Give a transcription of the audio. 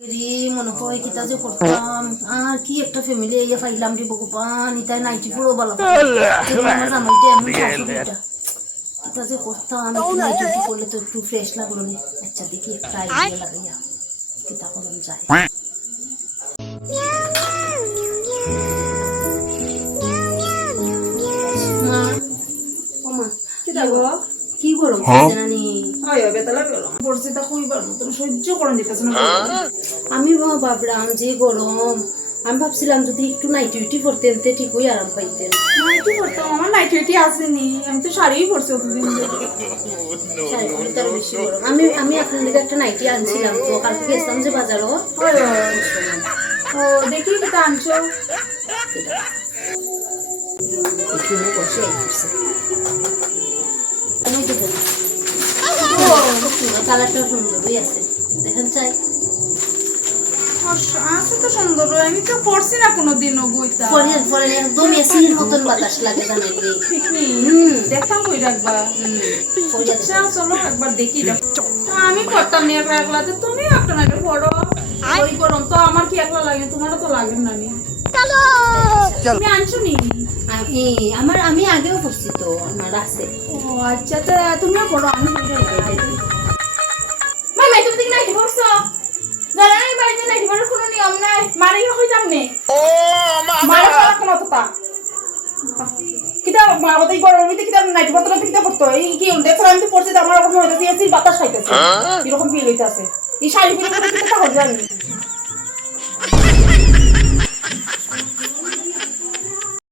মনে হয় কিতা যে করতাম আর কি একটা ফ্যামিলি ইয়া ফাইলাম রে ভগবান ইতাই নাইটি পুরো বালা আমার জামাইটা এমন শাশুড়িটা কিতা যে করতাম একটু নাইটি করলে তো একটু ফ্রেশ লাগলো রে। আচ্ছা দেখি একটা আইডিয়া লাগাইয়া কিতা করুন যায়। মা ও মা কিতা গো কি গরম আছে নানি বেতলা গরম পড়ছে তা কইবার মতন সহ্য করন দিতেছ না। আমি ভাবলাম যে গরম আমি ভাবছিলাম যদি একটু নাইটি উইটি পরতে দিতে ঠিকই আরাম পাইতেন। নাইটি পরতাম আমার নাইটি উইটি আসেনি আমি তো শাড়িই পরছি অতদিন শাড়ি পরলে তার বেশি গরম। আমি আপনার দিকে একটা নাইটি আনছিলাম তো কালকে গেছিলাম যে বাজারও ও দেখি কিতা আনছো দেখি বসে আইছে কালারটা সুন্দরই আছে দেখেন চাই আছে তো সুন্দর। আমি তো পড়ছি না কোনোদিনও বইটা পড়েন পড়েন একদম এসির মতন বাতাস লাগে জানেন রে ঠিক নি দেখতাম কই রাখবা আচ্ছা চলো একবার দেখি আমি করতাম নি একলা একলাতে তুমি একটা না পড়ো ওই গরম তো আমার কি একলা লাগে তোমারও তো লাগে না নি চলো তুমি আনছো নি আমি আগেও পড়ছি তো আমার আছে। ও আচ্ছা তো তুমিও পড়ো আমি মামা তুমি ঠিক নাইটি পড়ছো জানাই বাড়িতে নাইটি পড়ার কোনো নিয়ম নাই মারি হইতাম নে ও মারা সারা কোন কথা কিটা মাগতে গরমের ভিতরে কিটা নাইটি পড়তো না কিটা পড়তো এই কি দেখো আমি তো পড়ছি আমার মনে হইতাছে এসির বাতাস খাইতেছে এরকম ফিল হইতাছে এই শাড়ি পরে কিটা হল জানি